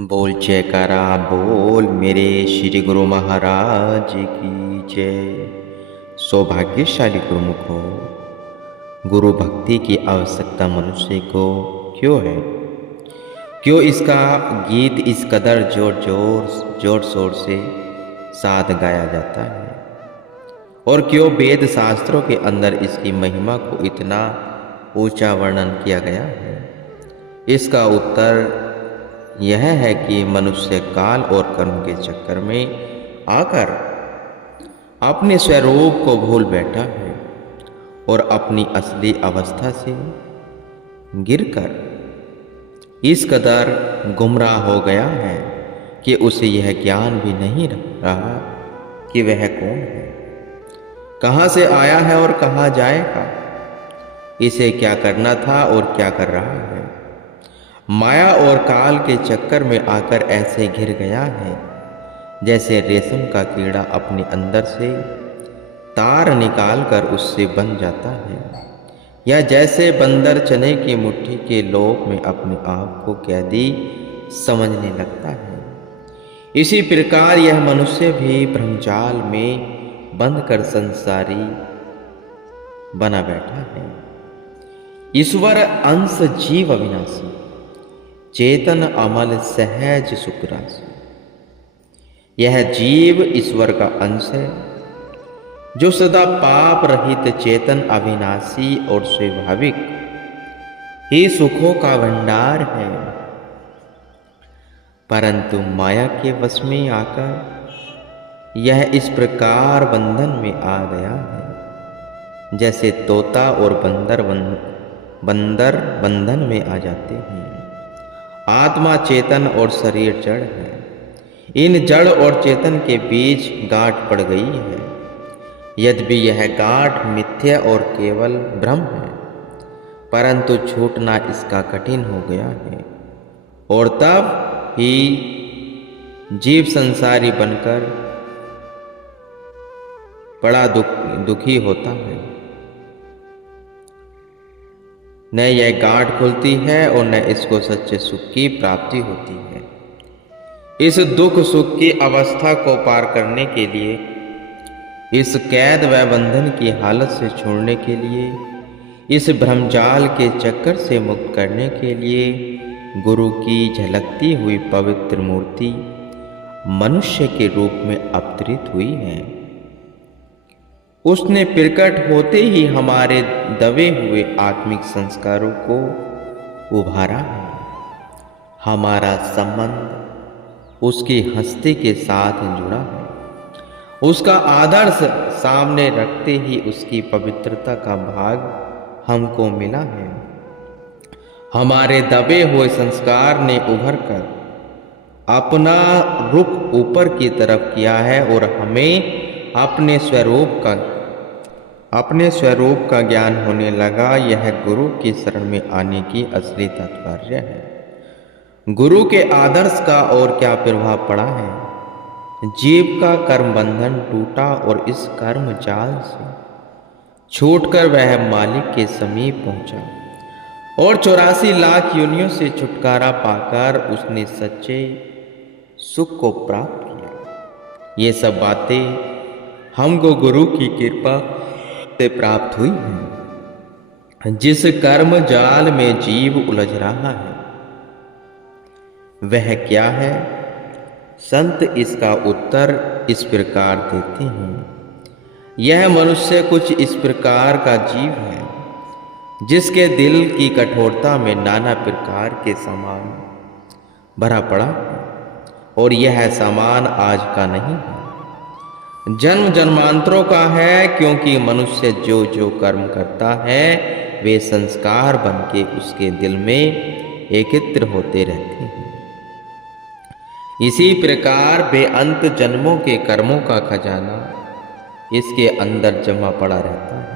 बोल जयकारा बोल मेरे श्री गुरु महाराज की जय। सौभाग्यशाली गुरुमुख हो। गुरु भक्ति की आवश्यकता मनुष्य को क्यों है? क्यों इसका गीत इस कदर जोर शोर से साथ गाया जाता है? और क्यों वेद शास्त्रों के अंदर इसकी महिमा को इतना ऊंचा वर्णन किया गया है? इसका उत्तर यह है कि मनुष्य काल और कर्म के चक्कर में आकर अपने स्वरूप को भूल बैठा है और अपनी असली अवस्था से गिरकर इस कदर गुमराह हो गया है कि उसे यह ज्ञान भी नहीं रहा कि वह कौन है, कहाँ से आया है और कहाँ जाएगा, इसे क्या करना था और क्या कर रहा है। माया और काल के चक्कर में आकर ऐसे घिर गया है जैसे रेशम का कीड़ा अपने अंदर से तार निकालकर उससे बन जाता है, या जैसे बंदर चने की मुट्ठी के लोभ में अपने आप को कैदी समझने लगता है। इसी प्रकार यह मनुष्य भी भ्रमजाल में बंद कर संसारी बना बैठा है। ईश्वर अंश जीव अविनाशी, चेतन अमल सहज सुख राशि। यह जीव ईश्वर का अंश है जो सदा पाप रहित चेतन अविनाशी और स्वाभाविक ही सुखों का भंडार है, परंतु माया के वश में आकर यह इस प्रकार बंधन में आ गया है जैसे तोता और बंदर बंधन में आ जाते हैं। आत्मा चेतन और शरीर जड़ है। इन जड़ और चेतन के बीच गांठ पड़ गई है। यद्यपि यह गांठ मिथ्या और केवल भ्रम है, परंतु छूटना इसका कठिन हो गया है और तब ही जीव संसारी बनकर बड़ा दुखी होता है। न यह गांठ खुलती है और न इसको सच्चे सुख की प्राप्ति होती है। इस दुख सुख की अवस्था को पार करने के लिए, इस कैद व बंधन की हालत से छोड़ने के लिए, इस भ्रमजाल के चक्कर से मुक्त करने के लिए गुरु की झलकती हुई पवित्र मूर्ति मनुष्य के रूप में अवतरित हुई है। उसने प्रकट होते ही हमारे दबे हुए आत्मिक संस्कारों को उभारा है। हमारा संबंध उसकी हस्ती के साथ जुड़ा है। उसका आदर्श सामने रखते ही उसकी पवित्रता का भाग हमको मिला है। हमारे दबे हुए संस्कार ने उभर कर अपना रुख ऊपर की तरफ किया है और हमें अपने स्वरूप का ज्ञान होने लगा। यह गुरु की शरण में आने की असली तात्पर्य है। गुरु के आदर्श का और क्या प्रभाव पड़ा है? जीव का कर्म बंधन टूटा और इस कर्म जाल से छूटकर वह मालिक के समीप पहुंचा और 84 लाख योनियों से छुटकारा पाकर उसने सच्चे सुख को प्राप्त किया। ये सब बातें हमको गुरु की कृपा से प्राप्त हुई हैं। जिस कर्म जाल में जीव उलझ रहा है वह क्या है? संत इसका उत्तर इस प्रकार देते हैं। यह मनुष्य कुछ इस प्रकार का जीव है जिसके दिल की कठोरता में नाना प्रकार के सामान भरा पड़ा है और यह सामान आज का नहीं है, जन्म जन्मांतरों का है, क्योंकि मनुष्य जो जो कर्म करता है वे संस्कार बनके उसके दिल में एकत्र होते रहते हैं। इसी प्रकार बेअंत जन्मों के कर्मों का खजाना इसके अंदर जमा पड़ा रहता है।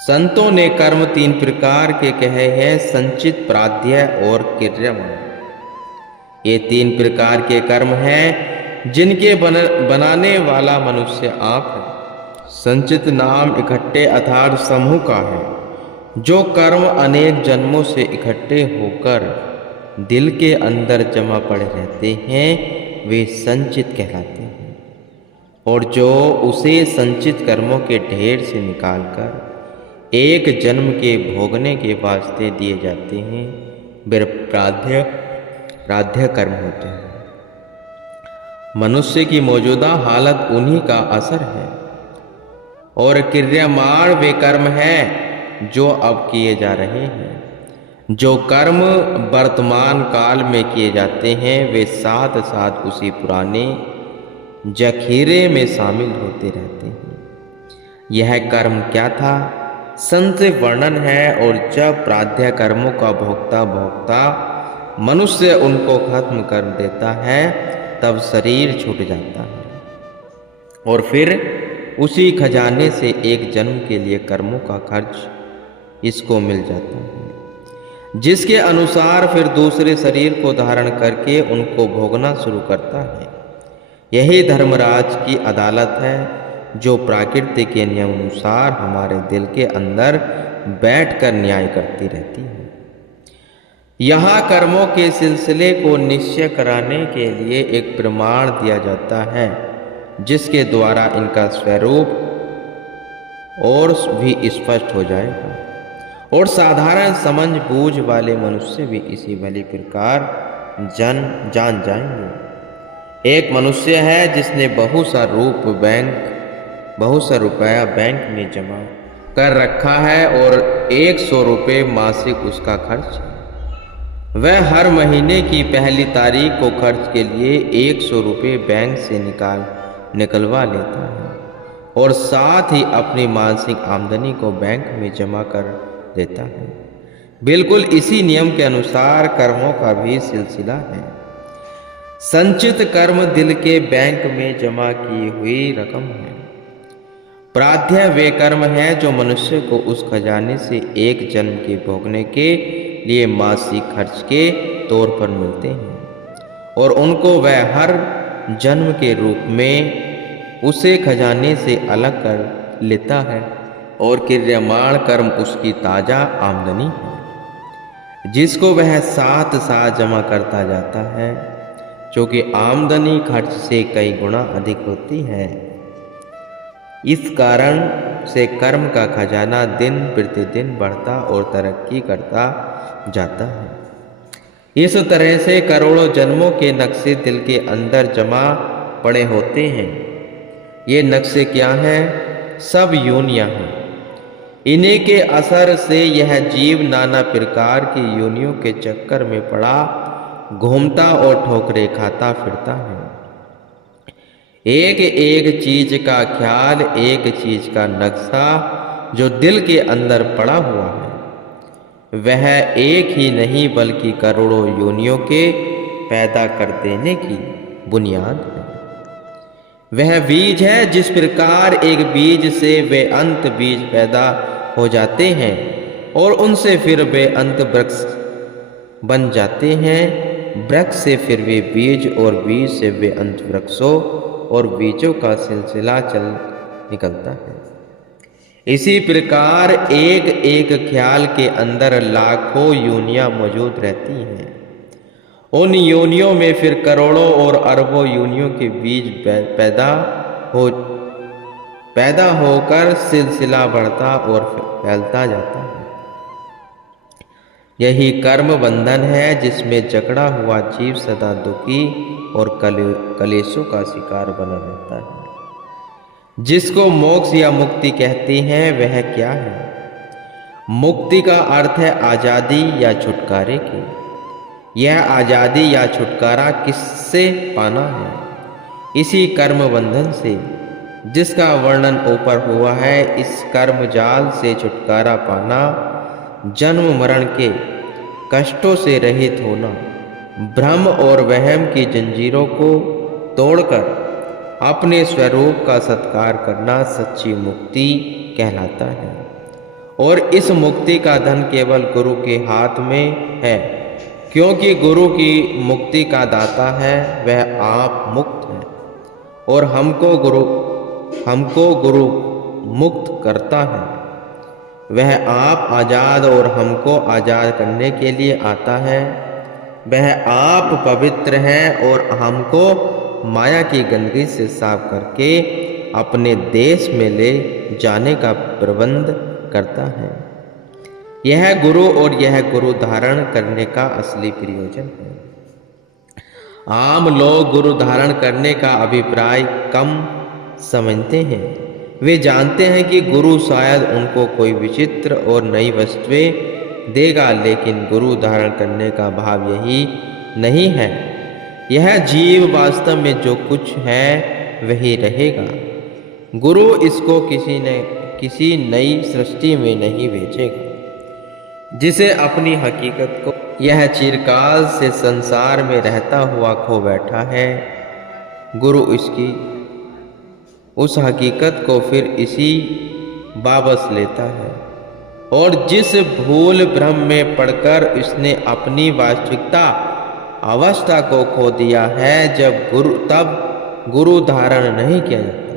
संतों ने कर्म 3 प्रकार के कहे हैं, संचित, प्राध्य और क्रियमाण। ये 3 प्रकार के कर्म हैं जिनके बनाने वाला मनुष्य आप है। संचित नाम इकट्ठे अर्थात समूह का है, जो कर्म अनेक जन्मों से इकट्ठे होकर दिल के अंदर जमा पड़े रहते हैं वे संचित कहलाते हैं, और जो उसे संचित कर्मों के ढेर से निकालकर एक जन्म के भोगने के वास्ते दिए जाते हैं वे प्राध्य कर्म होते हैं। मनुष्य की मौजूदा हालत उन्हीं का असर है, और क्रियामाण वे कर्म हैं जो अब किए जा रहे हैं। जो कर्म वर्तमान काल में किए जाते हैं वे साथ साथ उसी पुराने जखीरे में शामिल होते रहते हैं। यह कर्म क्या था, संक्षिप्त वर्णन है, और जब प्राध्य कर्मों का भोगता मनुष्य उनको खत्म कर देता है तब शरीर छूट जाता है, और फिर उसी खजाने से एक जन्म के लिए कर्मों का खर्च इसको मिल जाता है, जिसके अनुसार फिर दूसरे शरीर को धारण करके उनको भोगना शुरू करता है। यही धर्मराज की अदालत है जो प्रकृति के नियम अनुसार हमारे दिल के अंदर बैठकर न्याय करती रहती है। यहाँ कर्मों के सिलसिले को निश्चय कराने के लिए एक प्रमाण दिया जाता है जिसके द्वारा इनका स्वरूप और भी स्पष्ट हो जाएगा, और साधारण समझ बूझ वाले मनुष्य भी इसी भली प्रकार जान जाएंगे। एक मनुष्य है जिसने बहुत सा रुपया बैंक में जमा कर रखा है और 100 रुपये मासिक उसका खर्च है। वह हर महीने की पहली तारीख को खर्च के लिए 100 रुपये बैंक से निकलवा लेता है, और साथ ही अपनी मासिक आमदनी को बैंक में जमा कर देता है। बिल्कुल इसी नियम के अनुसार कर्मों का भी सिलसिला है। संचित कर्म दिल के बैंक में जमा की हुई रकम है। प्राध्य वे कर्म हैं जो मनुष्य को उस खजाने से एक जन्म के भोगने के लिए मासिक खर्च के तौर पर मिलते हैं, और उनको वह हर जन्म के रूप में उसे खजाने से अलग कर लेता है, और क्रियामाण कर्म उसकी ताजा आमदनी है जिसको वह साथ साथ जमा करता जाता है, क्योंकि आमदनी खर्च से कई गुना अधिक होती है। इस कारण से कर्म का खजाना दिन प्रतिदिन बढ़ता और तरक्की करता जाता है। इस तरह से करोड़ों जन्मों के नक्शे दिल के अंदर जमा पड़े होते हैं। ये नक्शे क्या हैं? सब योनियां हैं। इन्हीं के असर से यह जीव नाना प्रकार की योनियों के चक्कर में पड़ा घूमता और ठोकरे खाता फिरता है। एक एक चीज का ख्याल, एक चीज का नक्शा जो दिल के अंदर पड़ा हुआ है, वह एक ही नहीं बल्कि करोड़ों योनियों के पैदा कर देने की बुनियाद है। वह बीज है जिस प्रकार एक बीज से वे अंत बीज पैदा हो जाते हैं और उनसे फिर वे अंत वृक्ष बन जाते हैं। वृक्ष से फिर वे बीज और बीज से वे अंत वृक्षों और बीजों का सिलसिला चल निकलता है। इसी प्रकार एक एक ख्याल के अंदर लाखों योनियां मौजूद रहती हैं। उन योनियों में फिर करोड़ों और अरबों योनियों के बीज पैदा होकर सिलसिला बढ़ता और फैलता जाता है। यही कर्म बंधन है जिसमें जकड़ा हुआ जीव सदा दुखी और कलेशों का शिकार बना रहता है। जिसको मोक्ष या मुक्ति कहते हैं वह क्या है? मुक्ति का अर्थ है आज़ादी या छुटकारे की। यह आज़ादी या छुटकारा किससे पाना है? इसी कर्म बंधन से, जिसका वर्णन ऊपर हुआ है। इस कर्म जाल से छुटकारा पाना, जन्म मरण के कष्टों से रहित होना, भ्रम और वहम की जंजीरों को तोड़कर अपने स्वरूप का सत्कार करना सच्ची मुक्ति कहलाता है। और इस मुक्ति का धन केवल गुरु के हाथ में है, क्योंकि गुरु की मुक्ति का दाता है, वह आप मुक्त है और हमको गुरु मुक्त करता है। वह आप आज़ाद और हमको आज़ाद करने के लिए आता है। वह आप पवित्र है और हमको माया की गंदगी से साफ करके अपने देश में ले जाने का प्रबंध करता है। यह गुरु और यह गुरु धारण करने का असली प्रयोजन है। आम लोग गुरु धारण करने का अभिप्राय कम समझते हैं। वे जानते हैं कि गुरु शायद उनको कोई विचित्र और नई वस्तुएं देगा, लेकिन गुरु धारण करने का भाव यही नहीं है। यह जीव वास्तव में जो कुछ है वही रहेगा। गुरु इसको किसी नई सृष्टि में नहीं भेजेगा जिसे अपनी हकीकत को यह चिरकाल से संसार में रहता हुआ खो बैठा है। गुरु इसकी उस हकीकत को फिर इसी वापस लेता है और जिस भूल भ्रम में पड़कर इसने अपनी वास्तविकता अवस्था को खो दिया है, तब गुरु धारण नहीं किया जाता,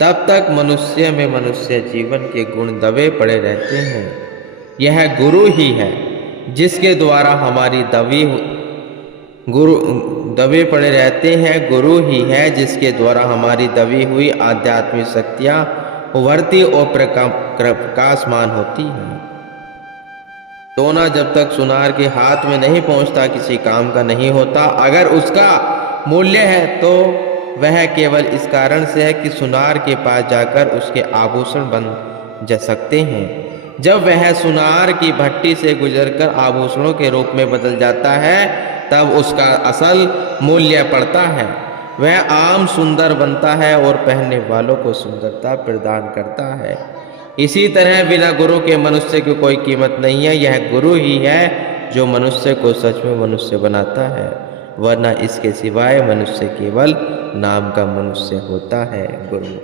तब तक मनुष्य में मनुष्य जीवन के गुण दबे पड़े रहते हैं। यह गुरु ही है जिसके द्वारा हमारी दबे पड़े रहते हैं। गुरु ही है जिसके द्वारा हमारी दबी हुई आध्यात्मिक शक्तियाँ उभरती और प्रकाशमान होती हैं। सोना जब तक सुनार के हाथ में नहीं पहुंचता किसी काम का नहीं होता। अगर उसका मूल्य है तो वह केवल इस कारण से है कि सुनार के पास जाकर उसके आभूषण बन जा सकते हैं। जब वह सुनार की भट्टी से गुजरकर आभूषणों के रूप में बदल जाता है, तब उसका असल मूल्य पड़ता है। वह आम सुंदर बनता है और पहनने वालों को सुंदरता प्रदान करता है। इसी तरह बिना गुरु के मनुष्य की कोई कीमत नहीं है। यह गुरु ही है जो मनुष्य को सच में मनुष्य बनाता है, वरना इसके सिवाय मनुष्य केवल नाम का मनुष्य होता है। गुरु